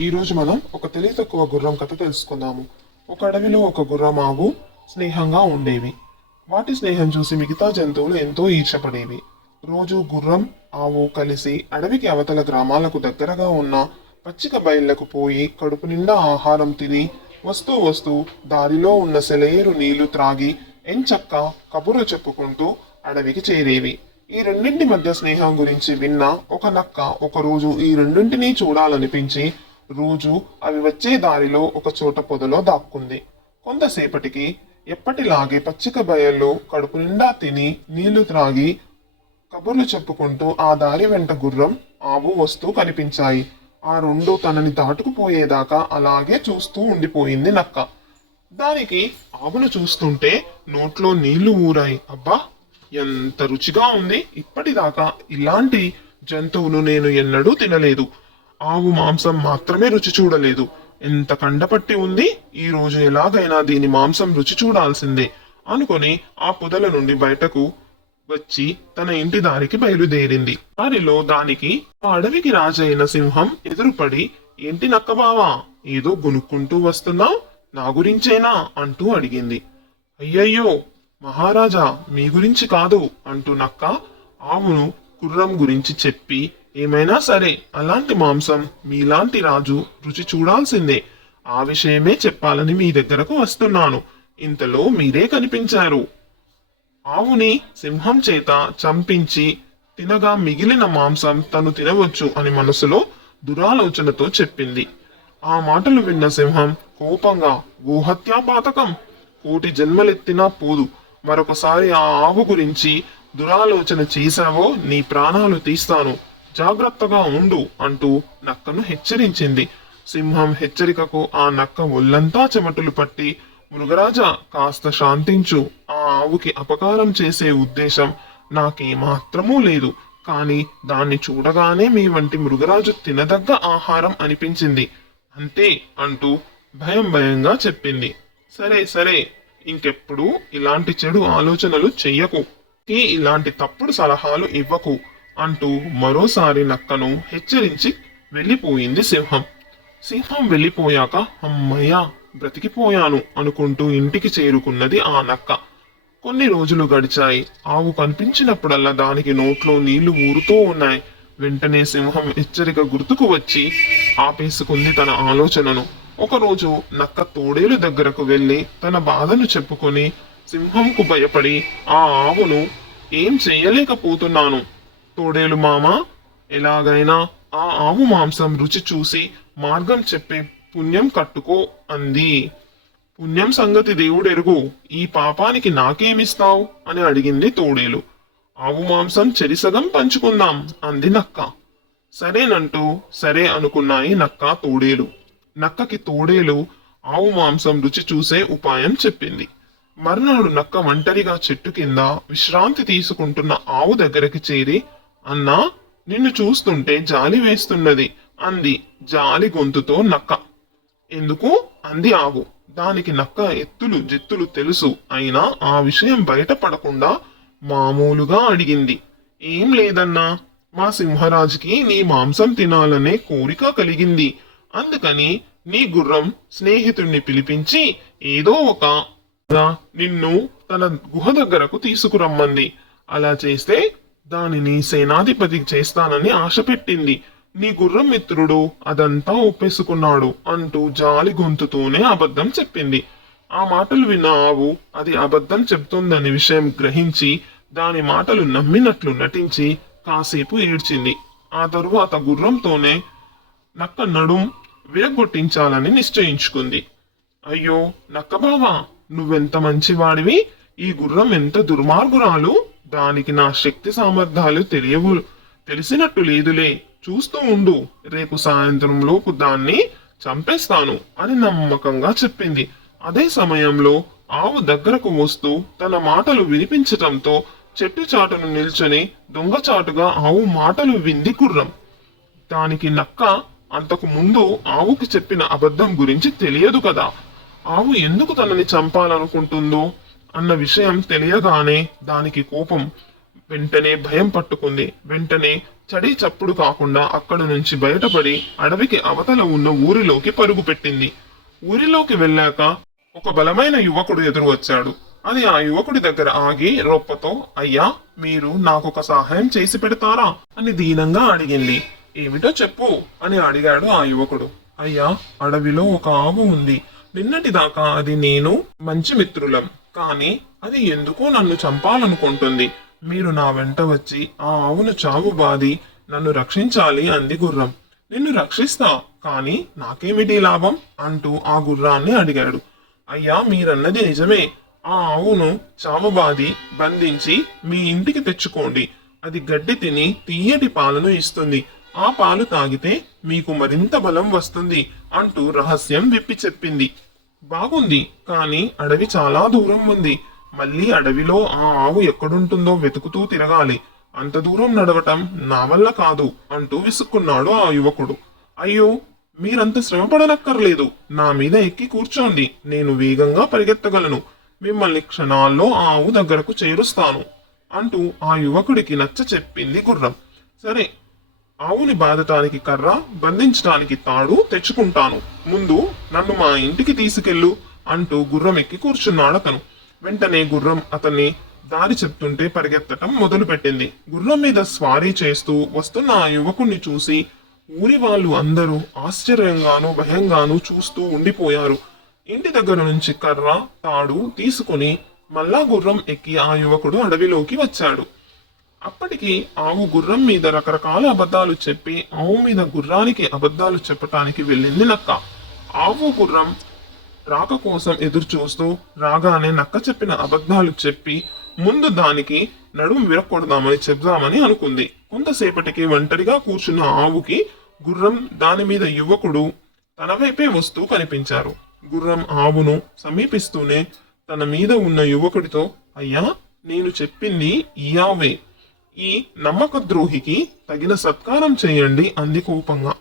ఈ రోజు మనం ఒక తెలివి తక్కువ గుర్రం కథ తెలుసుకుందాము. ఒక అడవిలో ఒక గుర్రం ఆవు స్నేహంగా ఉండేవి. వాటి స్నేహం చూసి మిగతా జంతువులు ఎంతో ఈర్షపడేవి రోజు గుర్రం ఆవు కలిసి అడవికి అవతల గ్రామాలకు దగ్గరగా ఉన్న పచ్చిక బయళ్ళకు పోయి కడుపు నిండా ఆహారం తిని వస్తూ వస్తూ దారిలో ఉన్న సెలయేరు నీళ్ళు త్రాగి ఎంచక్క కబుర్లు చెప్పుకుంటూ అడవికి చేరేవి. ఈ రెండింటి మధ్య స్నేహం గురించి విన్న ఒక నక్క ఒక రోజు ఈ రెండింటినీ చూడాలనిపించి రోజు అవి వచ్చే దారిలో ఒక చోట పొదలో దాక్కుంది. కొంతసేపటికి ఎప్పటిలాగే పచ్చిక బయల్లో కడుపు నిండా తిని నీళ్ళు త్రాగి కబుర్లు చెప్పుకుంటూ ఆ దారి వెంట గుర్రం ఆవు వస్తూ కనిపించాయి. ఆ రెండు తనని దాటుకుపోయేదాకా అలాగే చూస్తూ ఉండిపోయింది నక్క. దానికి ఆవును చూస్తుంటే నోట్లో నీళ్ళు ఊరాయి. అబ్బా! ఎంత రుచిగా ఉంది. ఇప్పటిదాకా ఇలాంటి జంతువును నేను ఎన్నడూ తినలేదు. ఆవు మాంసం మాత్రమే రుచి చూడలేదు. ఎంత కండపట్టి ఉంది ఈ రోజు ఎలాగైనా దీని మాంసం రుచి చూడాల్సిందే అనుకొని ఆ పొదల నుండి బయటకు వచ్చి తన ఇంటి దారికి బయలుదేరింది. దారిలో దానికి ఆ అడవికి రాజైన సింహం ఎదురుపడి ఏంటి నక్కబావా ఏదో గునుక్కుంటూ వస్తున్నావు? నా గురించేనా? అంటూ అడిగింది. అయ్యయ్యో మహారాజా మీ గురించి కాదు అంటూ నక్క ఆవును గుర్రం గురించి చెప్పి ఏమైనా సరే అలాంటి మాంసం మీలాంటి రాజు రుచి చూడాల్సిందే. ఆ విషయమే చెప్పాలని మీ దగ్గరకు వస్తున్నాను. ఇంతలో మీరే కనిపించారు. ఆవుని సింహం చేత చంపించి తినగా మిగిలిన మాంసం తను తినవచ్చు అని మనసులో దురాలోచనతో చెప్పింది. ఆ మాటలు విన్న సింహం కోపంగా గోహత్యా పాతకం కోటి జన్మలెత్తినా పోదు. మరొకసారి ఆ ఆవు గురించి దురాలోచన చేశావో నీ ప్రాణాలు తీస్తాను. జాగ్రత్తగా ఉండు అంటూ నక్కను హెచ్చరించింది. సింహం హెచ్చరికకు ఆ నక్క ఒళ్ళంతా చెమటలు పట్టి మృగరాజా కాస్త శాంతించు. ఆ ఆవుకి అపకారం చేసే ఉద్దేశం నాకేమాత్రమూ లేదు. కానీ దాన్ని చూడగానే మీ వంటి మృగరాజు తినదగ్గ ఆహారం అనిపించింది. అంతే అంటూ భయం భయంగా చెప్పింది. సరే సరే ఇంకెప్పుడు ఇలాంటి చెడు ఆలోచనలు చెయ్యకు. ఇలాంటి తప్పుడు సలహాలు ఇవ్వకు. అంటూ మరోసారి నక్కను హెచ్చరించి వెళ్ళిపోయింది సింహం. సింహం వెళ్ళిపోయాక అమ్మయ్యా బ్రతికిపోయాను అనుకుంటూ ఇంటికి చేరుకున్నది ఆ నక్క. కొన్ని రోజులు గడిచాయి. ఆవు కనిపించినప్పుడల్లా దానికి నోట్లో నీళ్ళు ఊరుతూ ఉన్నాయి. వెంటనే సింహం హెచ్చరిక గుర్తుకు వచ్చి ఆపేసుకుంది తన ఆలోచనను. ఒకరోజు నక్క తోడేలు దగ్గరకు వెళ్ళి తన బాధను చెప్పుకొని సింహంకు భయపడి ఆ ఆవును ఏం చేయలేకపోతున్నాను? తోడేలు మామ? ఎలాగైనా ఆ ఆవు మాంసం రుచి చూసి మార్గం చెప్పే పుణ్యం కట్టుకో అంది. పుణ్యం సంగతి దేవుడెరుగు ఈ పాపానికి నాకేమిస్తావు? అని అడిగింది తోడేలు. ఆవు మాంసం చెరిసగం పంచుకుందాం అంది నక్క. సరేనంటూ సరే అనుకున్నాయి నక్క తోడేలు. నక్కకి తోడేలు ఆవు మాంసం రుచి చూసే ఉపాయం చెప్పింది. మర్నాడు నక్క ఒంటరిగా చెట్టు కింద విశ్రాంతి తీసుకుంటున్న ఆవు దగ్గరికి చేరి అన్నా నిన్ను చూస్తుంటే జాలి వేస్తున్నది అంది జాలి గొంతుతో నక్క. ఎందుకు? అంది ఆవు. దానికి నక్క ఎత్తులు జిత్తులు తెలుసు అయినా ఆ విషయం బయటపడకుండా మామూలుగా అడిగింది. ఏం లేదన్నా మా సింహరాజుకి నీ మాంసం తినాలనే కోరిక కలిగింది. అందుకని నీ గుర్రం స్నేహితుణ్ణి పిలిపించి ఏదో ఒక నిన్ను తన గుహ దగ్గరకు తీసుకురమ్మంది. అలా చేస్తే దానిని సేనాధిపతి చేస్తానని ఆశ పెట్టింది. నీ గుర్రం మిత్రుడు అదంతా ఒప్పేసుకున్నాడు అంటూ జాలి గొంతుతోనే అబద్ధం చెప్పింది. ఆ మాటలు విన్న ఆవు అది అబద్ధం చెప్తుందని విషయం గ్రహించి దాని మాటలు నమ్మినట్లు నటించి కాసేపు ఏడ్చింది. ఆ తరువాత గుర్రంతోనే నక్క నడుం విరగొట్టించాలని నిశ్చయించుకుంది. అయ్యో నక్క బావా నువ్వెంత మంచివాడివి? ఈ గుర్రం ఎంత దుర్మార్గురాలు? దానికి నా శక్తి సామర్థ్యాలు తెలియవు. తెలిసినట్టు లేదులే. చూస్తూ ఉండు. రేపు సాయంత్రంలోపు దాన్ని చంపేస్తాను అని నమ్మకంగా చెప్పింది. అదే సమయంలో ఆవు దగ్గరకు వస్తూ తన మాటలు వినిపించటంతో చెట్టు చాటును నిల్చొని దొంగచాటుగా ఆవు మాటలు వింది కుర్రం దానికి నక్క అంతకు ముందు ఆవుకి చెప్పిన అబద్ధం గురించి తెలియదు కదా. ఆవు ఎందుకు తనని చంపాలనుకుంటుందో అన్న విషయం తెలియగానే దానికి కోపం వెంటనే భయం పట్టుకుంది. వెంటనే చడి చప్పుడు కాకుండా అక్కడ నుంచి బయటపడి అడవికి అవతల ఉన్న ఊరిలోకి పరుగు పెట్టింది. ఊరిలోకి వెళ్ళాక ఒక బలమైన యువకుడు ఎదురు వచ్చాడు. అది ఆ యువకుడి దగ్గర ఆగి రొప్పతో అయ్యా మీరు నాకొక సహాయం చేసి పెడతారా? అని దీనంగా అడిగింది. ఏమిటో చెప్పు అని అడిగాడు ఆ యువకుడు. అయ్యా అడవిలో ఒక ఆవు ఉంది. నిన్నటి దాకా అది నేను మంచి మిత్రులం. కానీ అది ఎందుకో నన్ను చంపాలనుకుంటుంది. మీరు నా వెంట వచ్చి ఆ ఆవును చావు బాది నన్ను రక్షించాలి అంది గుర్రం. నిన్ను రక్షిస్తా కానీ నాకేమిటి లాభం? అంటూ ఆ గుర్రాన్ని అడిగాడు. అయ్యా మీరన్నది నిజమే. ఆ ఆవును చావబాది బంధించి మీ ఇంటికి తెచ్చుకోండి. అది గడ్డి తిని తీయటి పాలను ఇస్తుంది. ఆ పాలు తాగితే మీకు మరింత బలం వస్తుంది. అంటూ రహస్యం విప్పి చెప్పింది. బాగుంది కానీ అడవి చాలా దూరం ఉంది. మళ్ళీ అడవిలో ఆ ఆవు ఎక్కడుంటుందో వెతుకుతూ తిరగాలి. అంత దూరం నడవటం నా వల్ల కాదు అంటూ విసుక్కున్నాడు ఆ యువకుడు. అయ్యో మీరంత శ్రమపడనక్కర్లేదు. నా మీద ఎక్కి కూర్చోండి. నేను వేగంగా పరిగెత్తగలను. మిమ్మల్ని క్షణాల్లో ఆ ఆవు దగ్గరకు చేరుస్తాను అంటూ ఆ యువకుడికి నచ్చ చెప్పింది గుర్రం. సరే ఆవుని బాధటానికి కర్ర బంధించడానికి తాడు తెచ్చుకుంటాను. ముందు నన్ను మా ఇంటికి తీసుకెళ్ళు అంటూ గుర్రం ఎక్కి కూర్చున్నాడు అతను. వెంటనే గుర్రం అతన్ని దారి చెప్తుంటే పరిగెత్తటం మొదలుపెట్టింది. గుర్రం మీద స్వారీ చేస్తూ వస్తున్న ఆ యువకుణ్ణి చూసి ఊరి వాళ్ళు అందరూ ఆశ్చర్యంగాను భయంగాను చూస్తూ ఉండిపోయారు. ఇంటి దగ్గర నుంచి కర్ర తాడు తీసుకుని మళ్ళా గుర్రం ఎక్కి ఆ యువకుడు అడవిలోకి వచ్చాడు. అప్పటికి ఆవు గుర్రం మీద రకరకాల అబద్ధాలు చెప్పి ఆవు మీద గుర్రానికి అబద్ధాలు చెప్పటానికి వెళ్ళింది నక్క ఆవు గుర్రం రాక కోసం ఎదురు చూస్తూ రాగానే నక్క చెప్పిన అబద్ధాలు చెప్పి ముందు దానికి నడుము విరక్కొడదామని చెప్దామని అనుకుంది. కొంతసేపటికి ఒంటరిగా కూర్చున్న ఆవుకి గుర్రం దాని మీద యువకుడు తన వైపే వస్తూ కనిపించారు. గుర్రం ఆవును సమీపిస్తూనే తన మీద ఉన్న యువకుడితో అయ్యా నేను చెప్పింది ఈ ఆవే. ఈ నమ్మక ద్రోహికి తగిన సత్కారం చేయండి అంది కోపంగా.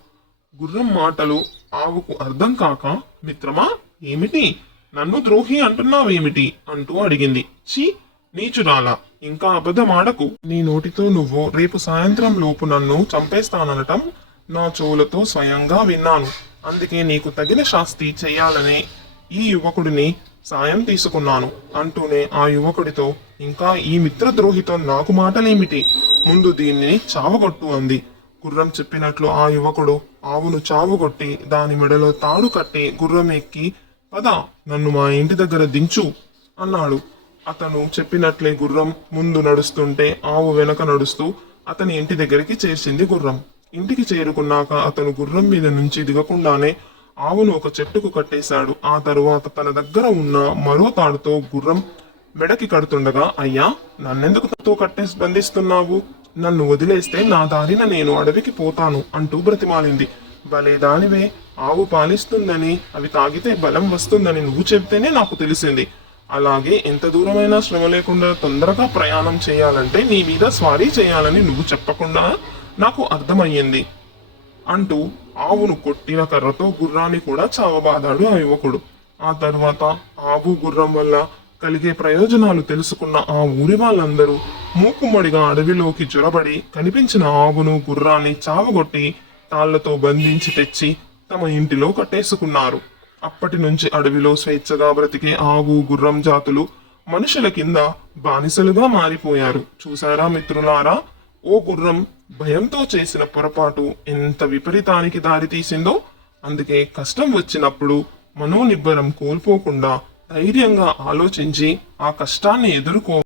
గుర్రం మాటలు ఆవుకు అర్థం కాక మిత్రమా ఏమిటి? నన్ను ద్రోహి అంటున్నావేమిటి? అంటూ అడిగింది. ఛీ నీచురాలా ఇంకా అబద్ధమాడకు. నీ నోటితో నువ్వు రేపు సాయంత్రం లోపు నన్ను చంపేస్తాననటం నా చెవులతో స్వయంగా విన్నాను. అందుకే నీకు తగిన శాస్తి చెయ్యాలనే ఈ యువకుడిని సాయం తీసుకున్నాను అంటూనే ఆ యువకుడితో ఇంకా ఈ మిత్రద్రోహితో నాకు మాటలేమిటి? ముందు దీన్ని చావగొట్టు అంది. గుర్రం చెప్పినట్లు ఆ యువకుడు ఆవును చావుగొట్టి దాని మెడలో తాడు కట్టి గుర్రం ఎక్కి పద నన్ను మా ఇంటి దగ్గర దించు అన్నాడు. అతను చెప్పినట్లే గుర్రం ముందు నడుస్తుంటే ఆవు వెనక నడుస్తూ అతని ఇంటి దగ్గరికి చేర్చింది గుర్రం. ఇంటికి చేరుకున్నాక అతను గుర్రం మీద నుంచి దిగకుండానే ఆవును ఒక చెట్టుకు కట్టేశాడు. ఆ తరువాత తన దగ్గర ఉన్న మరో తాడుతో గుర్రం మెడకి కడుతుండగా అయ్యా నన్నెందుకు తక్కువ కట్టేసి బంధిస్తున్నావు? నన్ను వదిలేస్తే నా దారిన నేను అడవికి పోతాను అంటూ బ్రతిమాలింది. భలే దానివే ఆవు పాలిస్తుందని అవి తాగితే బలం వస్తుందని నువ్వు చెప్తేనే నాకు తెలిసింది. అలాగే ఎంత దూరమైనా శ్రమ లేకుండా తొందరగా ప్రయాణం చేయాలంటే నీ మీద స్వారీ చేయాలని నువ్వు చెప్పకుండా నాకు అర్థమయ్యింది అంటూ ఆవును కొట్టిన కర్రతో గుర్రాన్ని కూడా చావబాదాడు ఆ యువకుడు. ఆ తర్వాత ఆవు గుర్రం వల్ల కలిగే ప్రయోజనాలు తెలుసుకున్న ఆ ఊరి వాళ్ళందరూ మూకుమ్మడిగా అడవిలోకి జొరబడి కనిపించిన ఆవును గుర్రాన్ని చావగొట్టి తాళ్ళతో బంధించి తెచ్చి తమ ఇంటిలో కట్టేసుకున్నారు. అప్పటి నుంచి అడవిలో స్వేచ్ఛగా బ్రతికే ఆవు గుర్రం జాతులు మనుషుల కింద బానిసలుగా మారిపోయారు. చూసారా మిత్రులారా? ఓ గుర్రం భయంతో చేసిన పొరపాటు ఎంత విపరీతానికి దారితీసిందో అందుకే కష్టం వచ్చినప్పుడు మనోనిబ్బరం కోల్పోకుండా ధైర్యంగా ఆలోచించి ఆ కష్టాన్ని ఎదుర్కో